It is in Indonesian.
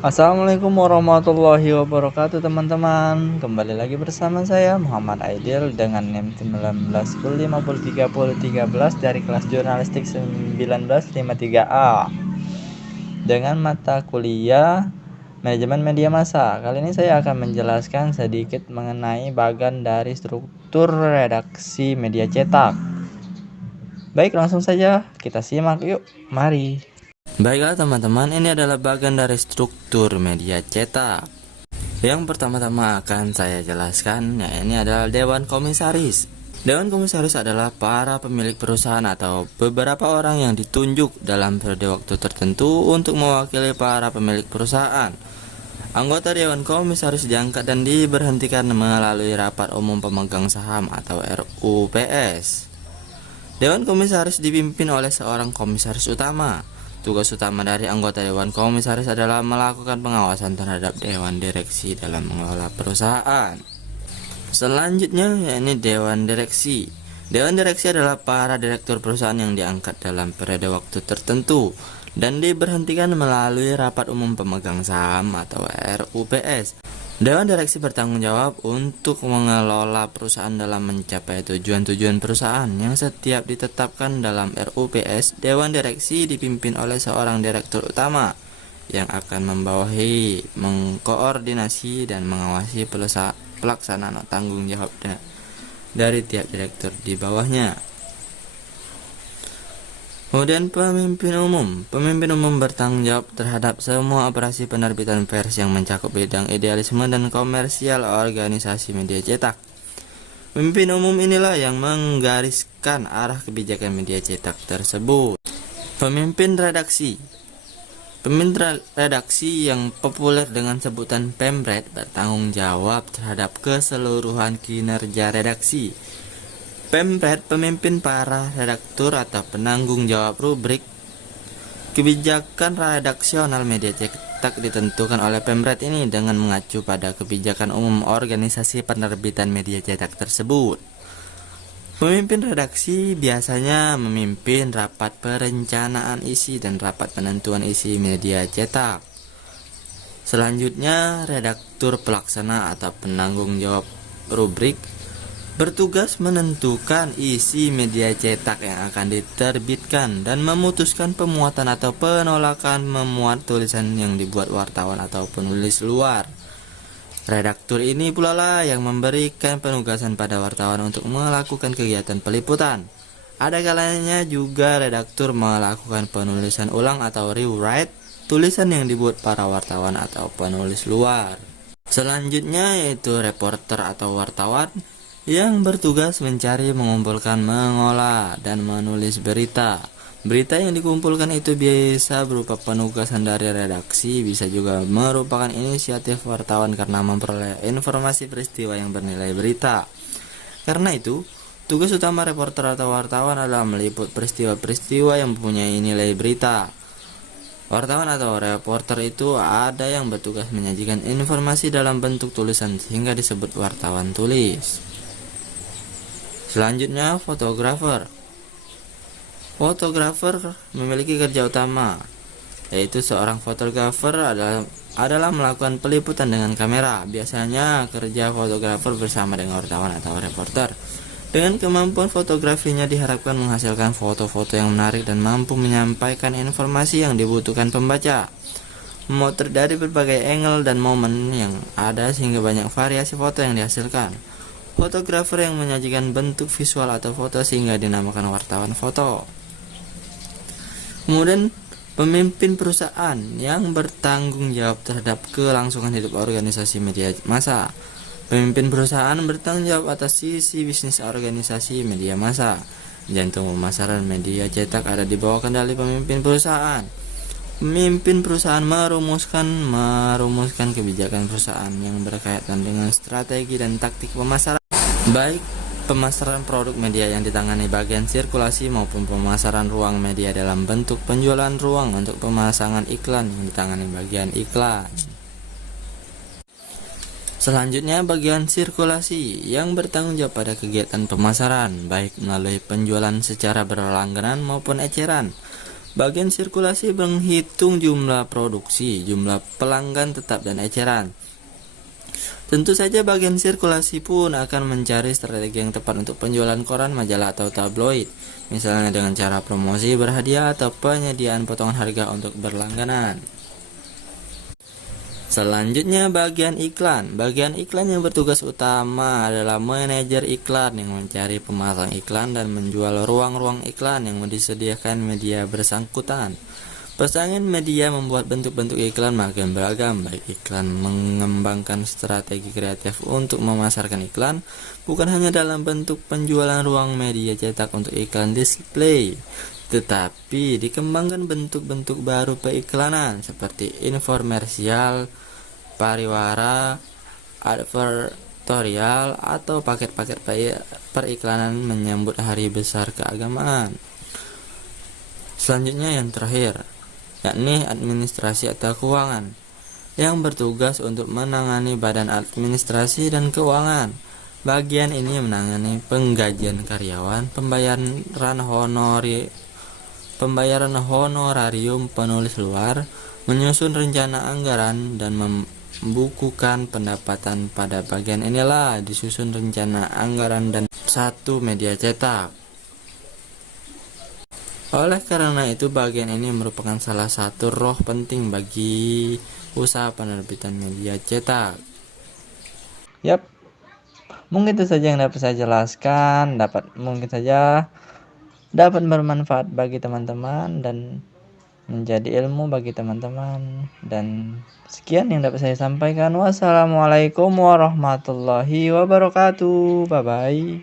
Assalamualaikum warahmatullahi wabarakatuh teman-teman. Kembali lagi bersama saya Muhammad Aidil dengan NIM 19105313 dari kelas jurnalistik 1953A dengan mata kuliah manajemen media massa. Kali ini saya akan menjelaskan sedikit mengenai bagian dari struktur redaksi media cetak. Baik, langsung saja kita simak yuk. Mari. Baiklah teman-teman, ini adalah bagian dari struktur media cetak. Yang pertama-tama akan saya jelaskan, ini adalah Dewan Komisaris. Dewan Komisaris adalah para pemilik perusahaan atau beberapa orang yang ditunjuk dalam periode waktu tertentu untuk mewakili para pemilik perusahaan. Anggota Dewan Komisaris diangkat dan diberhentikan melalui Rapat Umum Pemegang Saham atau RUPS. Dewan Komisaris dipimpin oleh seorang komisaris utama. Tugas utama dari anggota Dewan Komisaris adalah melakukan pengawasan terhadap Dewan Direksi dalam mengelola perusahaan. Selanjutnya, yakni Dewan Direksi. Dewan Direksi adalah para direktur perusahaan yang diangkat dalam periode waktu tertentu dan diberhentikan melalui Rapat Umum Pemegang Saham atau RUPS. Dewan Direksi bertanggung jawab untuk mengelola perusahaan dalam mencapai tujuan-tujuan perusahaan yang setiap ditetapkan dalam RUPS. Dewan Direksi dipimpin oleh seorang direktur utama yang akan membawahi, mengkoordinasi, dan mengawasi pelaksanaan tanggung jawab dari tiap direktur di bawahnya. Kemudian pemimpin umum bertanggung jawab terhadap semua operasi penerbitan pers yang mencakup bidang idealisme dan komersial organisasi media cetak. Pemimpin umum inilah yang menggariskan arah kebijakan media cetak tersebut. Pemimpin redaksi yang populer dengan sebutan Pemret bertanggung jawab terhadap keseluruhan kinerja redaksi. Pemret pemimpin para redaktur atau penanggung jawab rubrik. Kebijakan redaksional media cetak ditentukan oleh Pemret ini dengan mengacu pada kebijakan umum organisasi penerbitan media cetak tersebut. Pemimpin redaksi biasanya memimpin rapat perencanaan isi dan rapat penentuan isi media cetak. Selanjutnya, redaktur pelaksana atau penanggung jawab rubrik bertugas menentukan isi media cetak yang akan diterbitkan dan memutuskan pemuatan atau penolakan memuat tulisan yang dibuat wartawan atau penulis luar. Redaktur ini pula lah yang memberikan penugasan pada wartawan untuk melakukan kegiatan peliputan. Ada kalanya juga redaktur melakukan penulisan ulang atau rewrite tulisan yang dibuat para wartawan atau penulis luar. Selanjutnya yaitu reporter atau wartawan yang bertugas mencari, mengumpulkan, mengolah, dan menulis berita. Berita yang dikumpulkan itu biasa berupa penugasan dari redaksi, bisa juga merupakan inisiatif wartawan karena memperoleh informasi peristiwa yang bernilai berita. Karena itu, tugas utama reporter atau wartawan adalah meliput peristiwa-peristiwa yang mempunyai nilai berita. Wartawan atau reporter itu ada yang bertugas menyajikan informasi dalam bentuk tulisan sehingga disebut wartawan tulis. Selanjutnya, fotografer. Fotografer memiliki kerja utama, yaitu seorang fotografer adalah melakukan peliputan dengan kamera. Biasanya kerja fotografer bersama dengan wartawan atau reporter. Dengan kemampuan fotografinya diharapkan menghasilkan foto-foto yang menarik dan mampu menyampaikan informasi yang dibutuhkan pembaca. Memotret dari berbagai angle dan momen yang ada sehingga banyak variasi foto yang dihasilkan. Fotografer yang menyajikan bentuk visual atau foto sehingga dinamakan wartawan foto. Kemudian pemimpin perusahaan yang bertanggung jawab terhadap kelangsungan hidup organisasi media massa. Pemimpin perusahaan bertanggung jawab atas sisi bisnis organisasi media massa. Jantung pemasaran media cetak ada di bawah kendali pemimpin perusahaan. Pemimpin perusahaan merumuskan kebijakan perusahaan yang berkaitan dengan strategi dan taktik pemasaran, baik pemasaran produk media yang ditangani bagian sirkulasi maupun pemasaran ruang media dalam bentuk penjualan ruang untuk pemasangan iklan yang ditangani bagian iklan. Selanjutnya, bagian sirkulasi yang bertanggung jawab pada kegiatan pemasaran, baik melalui penjualan secara berlangganan maupun eceran. Bagian sirkulasi menghitung jumlah produksi, jumlah pelanggan tetap dan eceran. Tentu saja bagian sirkulasi pun akan mencari strategi yang tepat untuk penjualan koran, majalah, atau tabloid. Misalnya dengan cara promosi, berhadiah, atau penyediaan potongan harga untuk berlangganan. Selanjutnya bagian iklan. Bagian iklan yang bertugas utama adalah manajer iklan yang mencari pemasang iklan dan menjual ruang-ruang iklan yang disediakan media bersangkutan. Pesaing media membuat bentuk-bentuk iklan makin beragam, baik iklan mengembangkan strategi kreatif untuk memasarkan iklan, bukan hanya dalam bentuk penjualan ruang media cetak untuk iklan display, tetapi dikembangkan bentuk-bentuk baru periklanan seperti infomersial, pariwara, advertorial, atau paket-paket periklanan menyambut hari besar keagamaan. Selanjutnya yang terakhir, yakni administrasi atau keuangan, yang bertugas untuk menangani badan administrasi dan keuangan. Bagian ini menangani penggajian karyawan, pembayaran honorarium penulis luar, menyusun rencana anggaran, dan membukukan pendapatan. Pada bagian inilah disusun rencana anggaran dan satu media cetak. Oleh karena itu, bagian ini merupakan salah satu roh penting bagi usaha penerbitan media cetak. Yap, mungkin itu saja yang dapat saya jelaskan. Mungkin saja dapat bermanfaat bagi teman-teman dan menjadi ilmu bagi teman-teman. Dan sekian yang dapat saya sampaikan. Wassalamualaikum warahmatullahi wabarakatuh. Bye bye.